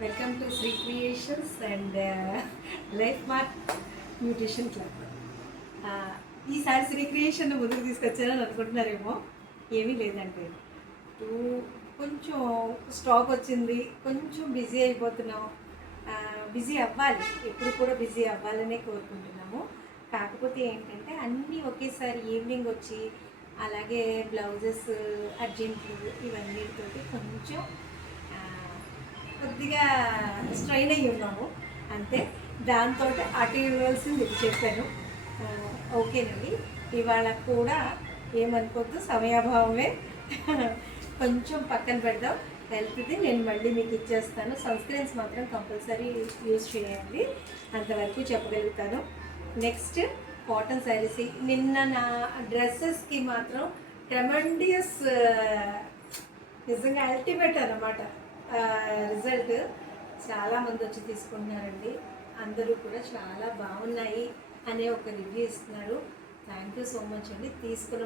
Welcome to Shri creations and life mark nutrition club. ఈసారి Shri creation ముందుకు తీసుకొచ్చారని అనుకుంటున్నారేమో. ఏమీ లేదంటే కొంచెం స్టాక్ వచ్చింది, కొంచెం బిజీ అయిపోతున్నాం. బిజీ అవ్వాలి, ఎప్పుడు కూడా బిజీ అవ్వాలనే కోరుకుంటున్నాము. కాకపోతే ఏంటంటే అన్నీ ఒకేసారి ఈవినింగ్ వచ్చి అలాగే బ్లౌజెస్ అర్జెంట్లు ఇవన్నిటితోటి కొంచెం కొద్దిగా స్ట్రైన్ అయ్యి ఉన్నాము అంతే. దాంతో అటు ఇవ్వాల్సింది ఇది చెప్పాను. ఓకేనండి, ఇవాళ కూడా ఏమనుకోద్దు, సమయాభావమే. కొంచెం పక్కన పెడదాం. హెల్త్ది నేను మళ్ళీ మీకు ఇచ్చేస్తాను. సన్ స్క్రీన్స్ మాత్రం కంపల్సరీ యూజ్ చేయండి, అంతవరకు చెప్పగలుగుతాను. Next cotton saris. నిన్న నా డ్రెస్సెస్కి మాత్రం ట్రెమండియస్, నిజంగా అల్టిమేట్ అన్నమాట రిజల్ట్. చాలామంది వచ్చి తీసుకుంటున్నారండి, అందరూ కూడా చాలా బాగున్నాయి అనే ఒక రివ్యూ ఇస్తున్నారు. థ్యాంక్ యూ సో మచ్ అండి. తీసుకున్న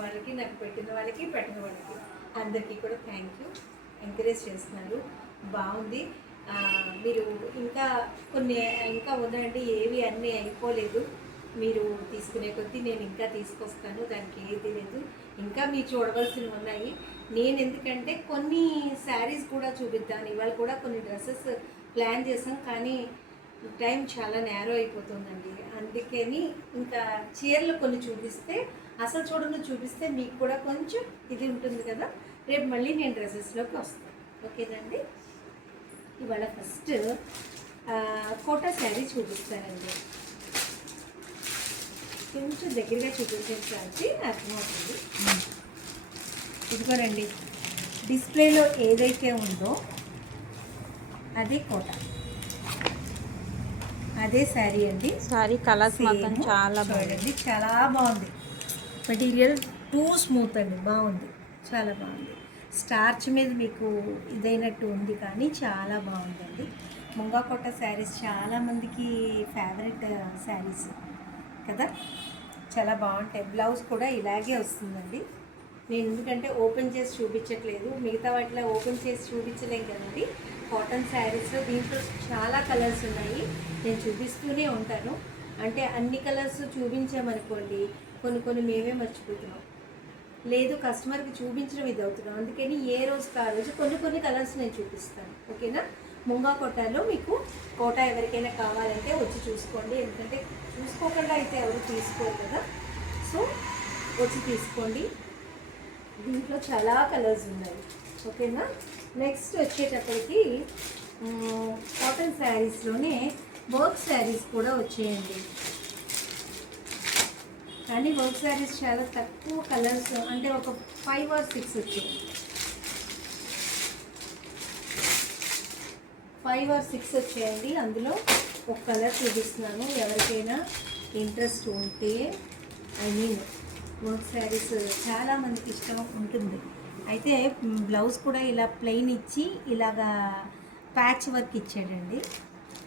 వాళ్ళకి నాకు పెట్టిన వాళ్ళకి అందరికీ కూడా థ్యాంక్ యూ. ఎంకరేజ్ చేస్తున్నారు, బాగుంది. మీరు ఇంకా ఉందండి, ఏవి అన్నీ అయిపోలేదు. మీరు తీసుకునే కొద్దీ నేను ఇంకా తీసుకొస్తాను, దానికి ఏది లేదు. ఇంకా మీరు చూడవలసినవి ఉన్నాయి. నేను ఎందుకంటే కొన్ని శారీస్ కూడా చూపిద్దాను, ఇవాళ కూడా కొన్ని డ్రెస్సెస్ ప్లాన్ చేసాం, కానీ టైం చాలా నేరో అయిపోతుందండి. అందుకని ఇంకా చీరలు కొన్ని చూపిస్తే, అసలు చూపిస్తే మీకు కూడా కొంచెం ఇది ఉంటుంది కదా. రేపు మళ్ళీ నేను డ్రెస్సెస్లోకి వస్తాను, ఓకేనండి. ఇవాళ ఫస్ట్ కోటా శారీ చూపిస్తానండి. కొంచెం దగ్గరగా చూపించడానికి అర్థమవుతుంది. ఇదిగోనండి, డిస్ప్లేలో ఏదైతే ఉందో అదే కోట, అదే శారీ అండి. శారీ కలర్స్ మాత్రం చాలా బాగుంది, చాలా బాగుంది. మెటీరియల్ టూ స్మూత్ అండి, బాగుంది, చాలా బాగుంది. స్టార్చ్ మీద మీకు ఇదైనట్టు ఉంది, కానీ చాలా బాగుందండి. ముంగా కోట శారీస్ చాలామందికి ఫేవరెట్ శారీస్ కదా, చాలా బాగుంటాయి. బ్లౌజ్ కూడా ఇలాగే వస్తుందండి. నేను ఎందుకంటే ఓపెన్ చేసి చూపించట్లేదు, మిగతా వాటిలో ఓపెన్ చేసి చూపించలేం కదండి. కాటన్ శారీస్లో దీంట్లో చాలా కలర్స్ ఉన్నాయి, నేను చూపిస్తూనే ఉంటాను. అంటే అన్ని కలర్స్ చూపించామనుకోండి, కొన్ని మేమే మర్చిపోతున్నాం, లేదు కస్టమర్కి చూపించడం ఇది అవుతున్నాం. అందుకని ఏ రోజుకి ఆ రోజు కొన్ని కలర్స్ నేను చూపిస్తాను, ఓకేనా. ముంగా కోటాలో మీకు కోటా ఎవరికైనా కావాలంటే వచ్చి చూసుకోండి, ఎందుకంటే చూసుకోకుండా అయితే ఎవరు తీసుకోరు కదా. సో వచ్చి తీసుకోండి, దీంట్లో చాలా కలర్స్ ఉన్నాయి, ఓకేనా. నెక్స్ట్ వచ్చేటప్పటికి కాటన్ శారీస్లోనే వర్క్ శారీస్ కూడా వచ్చాయండి. కానీ వర్క్ శారీస్ చాలా తక్కువ కలర్స్, అంటే ఒక 5 or 6 వచ్చాయి. 5 or 6 వచ్చాయండి. అందులో ఒక కలర్ చూపిస్తున్నాను, ఎవరికైనా ఇంట్రెస్ట్ ఉంటే. వర్క్ శారీస్ చాలామందికి ఇష్టం ఉంటుంది. అయితే బ్లౌజ్ కూడా ఇలా ప్లెయిన్ ఇచ్చి ఇలాగా ప్యాచ్ వర్క్ ఇచ్చాడండి,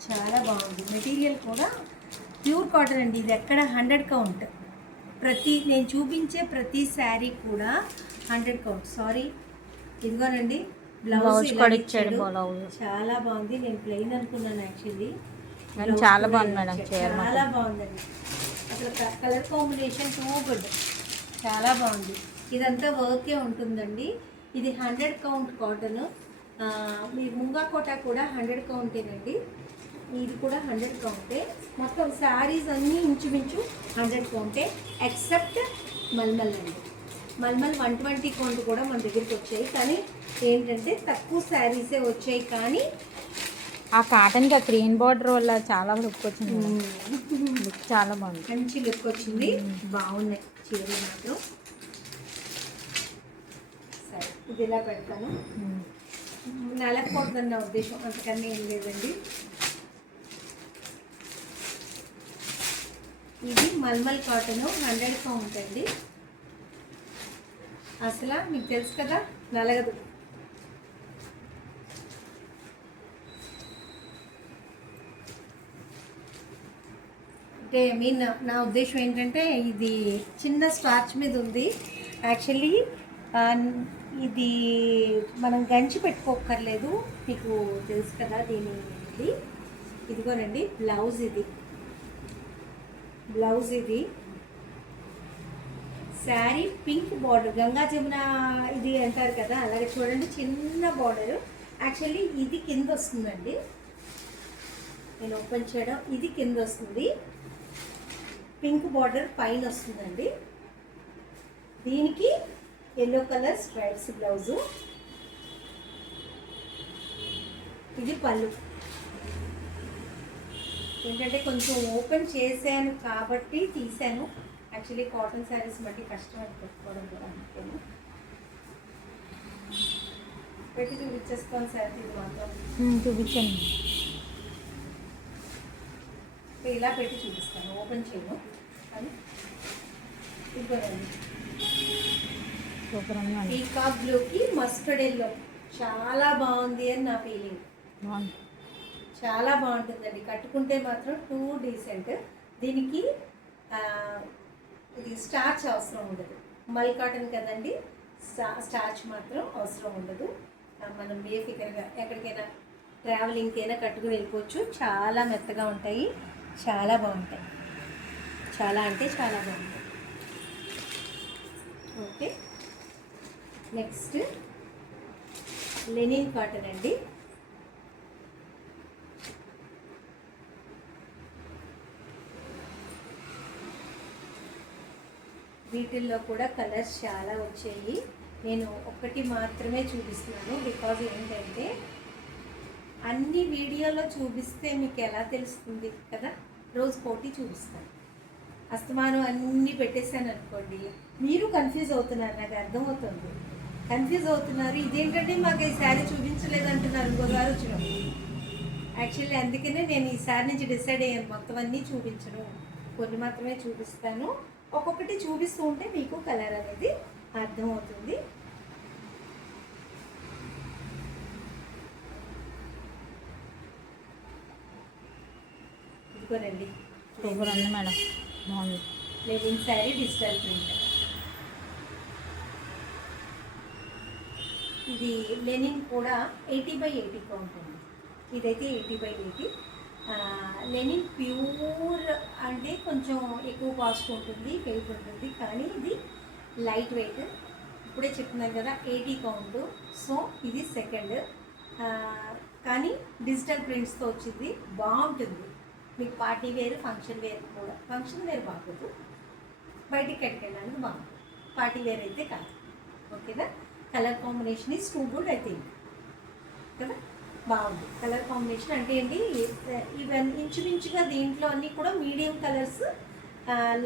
చాలా బాగుంది. మెటీరియల్ కూడా ప్యూర్ కాటన్ అండి, ఇది ఎక్కడ 100 కౌంట్. నేను చూపించే ప్రతి శారీ కూడా 100 కౌంట్. సారీ, ఇదిగోనండి బ్లౌజ్ చాలా బాగుంది. నేను ప్లెయిన్ అనుకున్నాను యాక్చువల్లీ, చాలా బాగుంది మేడం, చాలా బాగుందండి. అసలు కలర్ కాంబినేషన్ టూ గుడ్, చాలా బాగుంది. ఇదంతా వర్కే ఉంటుందండి. ఇది 100 కౌంట్ కాటన్. మీ ముంగా కోట కూడా 100 కౌంటేనండి, ఇది కూడా 100 కౌంటే. మొత్తం శారీస్ అన్నీ ఇంచుమించు 100 కౌంటే, ఎక్సెప్ట్ మల్మల్ అండి. మల్మల్ 120 కౌంట్ కూడా మన దగ్గరికి వచ్చాయి, కానీ ఏంటంటే తక్కువ శారీసే వచ్చాయి. కానీ ఆ కాటన్కి ఆ గ్రీన్ బార్డర్ వల్ల చాలా లుక్ వచ్చింది, చాలా బాగుంది, మంచి లుక్ వచ్చింది. బాగున్నాయి చీరలు మాత్రం. సరే, ఇది ఇలా పెడతాను, నలగకూడదన్న ఉద్దేశం, అంతకన్నా ఏం లేదండి. ఇది మల్మల్ కాటన్ 100 కౌంట్ అండి. అసలు మీకు తెలుసు కదా, నలగదు. అంటే నా ఉద్దేశం ఏంటంటే, ఇది చిన్న స్టార్చ్ మీద ఉంది. యాక్చువల్లీ ఇది మనం గంచి పెట్టుకోక్కర్లేదు, మీకు తెలుసు కదా దీని ఇది. ఇదిగోనండి బ్లౌజ్, ఇది శారీ పింక్ బార్డర్, గంగా జమున ఇది అంటారు కదా, అలాగే చూడండి చిన్న బార్డర్. యాక్చువల్లీ ఇది కింద వస్తుందండి, నేను ఓపెన్ చేయడం, ఇది కింద వస్తుంది, పింక్ బార్డర్ పైన వస్తుందండి. దీనికి ఎల్లో కలర్ స్ట్రైప్స్ బ్లౌజు, ఇది పళ్ళు. ఏంటంటే కొంచెం ఓపెన్ చేశాను కాబట్టి తీసాను. యాక్చువల్లీ కాటన్ శారీస్ బట్టి కష్టం అని పెట్టుకోవడం కూడా అందుకేను. పెట్టి చూపించేసుకోండి సార్, ఇది మాత్రం చూపించండి. ఇలా పెట్టి చూపిస్తాను, ఓపెన్ చేయను. కానీ ఇదిగోనండి పీకాక్ బ్లూకి మస్టర్డ్ ఎల్లో, చాలా బాగుంది అని నా ఫీలింగ్. చాలా బాగుంటుందండి, కట్టుకుంటే మాత్రం టూ డీసెంట్. దీనికి ఇది స్టార్చ్ అవసరం ఉండదు, మల్ కాటన్ కదండి, స్టార్చ్ మాత్రం అవసరం ఉండదు. మనం బేఫికర్గా ఎక్కడికైనా ట్రావెలింగ్కైనా కట్టుకుని వెళ్ళిపోవచ్చు. చాలా మెత్తగా ఉంటాయి, చాలా బాగుంటాయి, చాలా అంటే చాలా బాగుంటాయి. ఓకే, నెక్స్ట్ లెనిన్ కాటన్ అండి. వీటిల్లో కూడా కలర్స్ చాలా వచ్చాయి, నేను ఒకటి మాత్రమే చూపిస్తున్నాను. బికాజ్ ఏంటంటే అన్ని వీడియోలో చూపిస్తే మీకు ఎలా తెలుస్తుంది కదా, రోజు కోటి చూపిస్తాను. అస్తమానం అన్నీ పెట్టేశాను అనుకోండి, మీరు కన్ఫ్యూజ్ అవుతున్నారు, నాకు అర్థమవుతుంది, కన్ఫ్యూజ్ అవుతున్నారు. ఇదేంటంటే మాకు ఈ శారీ చూపించలేదు అంటున్నారు ఇంకోసారి వచ్చినప్పుడు. యాక్చువల్లీ అందుకనే నేను ఈ శారీ నుంచి డిసైడ్ అయ్యాను, మొత్తం అన్నీ చూపించను, కొన్ని మాత్రమే చూపిస్తాను. ఒక్కొక్కటి చూపిస్తూ ఉంటే మీకు కలర్ అనేది అర్థమవుతుంది. ఇదిగోనండి మేడం, బాగుంది. Linen sari digital print. ఇది లెనిన్ కూడా 80/80 ఉంటుంది. ఇదైతే 80/80. లెనిన్ ప్యూర్ అంటే కొంచెం ఎక్కువ కాస్ట్ ఉంటుంది, వెయిట్ ఉంటుంది, కానీ ఇది లైట్ వెయిట్. ఇప్పుడే చెప్తున్నాను కదా 80 కౌంట్. సో ఇది సెకండ్, కానీ డిజిటల్ ప్రింట్స్తో వచ్చింది, బాగుంటుంది. మీకు పార్టీ వేర్, ఫంక్షన్ వేర్ కూడా. ఫంక్షన్ వేర్ బాగోదు, బయటికి కట్టుకెళ్ళడానికి బాగుంటుంది, పార్టీ వేర్ అయితే కాదు. ఓకేనా, colour combination is too good I think కదా, బాగుంది. కలర్ కాంబినేషన్ అంటే ఏంటి, ఇవన్నీ ఇంచుమించుగా దీంట్లో అన్నీ కూడా మీడియం కలర్స్,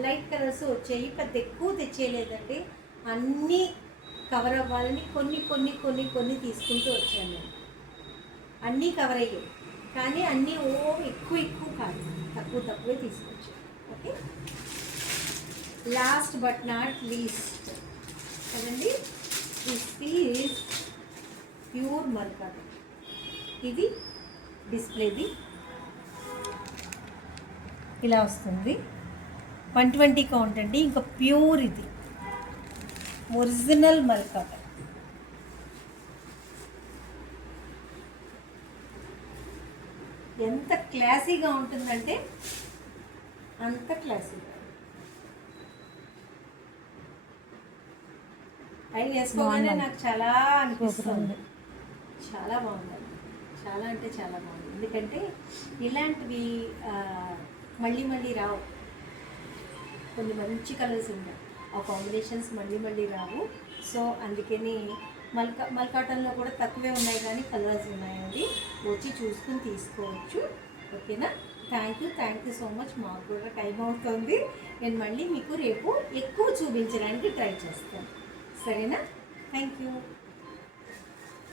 లైట్ కలర్స్ వచ్చాయి, పెద్ద ఎక్కువ తెచ్చేయలేదండి. అన్నీ కవర్ అవ్వాలని కొన్ని కొన్ని కొన్ని కొన్ని తీసుకుంటూ వచ్చాను నేను. అన్నీ కవర్ అయ్యాయి, కానీ అన్నీ ఎక్కువ కాదు, తక్కువే తీసుకొచ్చాను. Okay, last but not least కదండి, దిస్ ఈజ్ ప్యూర్ మల్కాటన్. ఇది డిస్ప్లేది ఇలా వస్తుంది, 120 కౌంట్ అండి. ఇంకా ప్యూర్, ఇది ఒరిజినల్ మల్కాటన్. ఎంత క్లాసీగా ఉంటుందంటే అంత క్లాసీగా. అవి వేసుకోగానే నాకు చాలా అనిపిస్తుంది, చాలా బాగుంది, చాలా అంటే చాలా బాగుంది. ఎందుకంటే ఇలాంటివి మళ్ళీ రావు, కొన్ని మంచి కలర్స్ ఉంటాయి, ఆ కాంబినేషన్స్ మళ్ళీ రావు. సో అందుకని మల్కాటన్లో కూడా తక్కువే ఉన్నాయి, కానీ కలర్స్ ఉన్నాయండి, వచ్చి చూసుకుని తీసుకోవచ్చు. ఓకేనా, థ్యాంక్ యూ సో మచ్. మాకు కూడా టైం అవుతుంది, నేను మళ్ళీ మీకు రేపు ఎక్కువ చూపించడానికి ట్రై చేస్తాను. సరేనా, థ్యాంక్ యూ.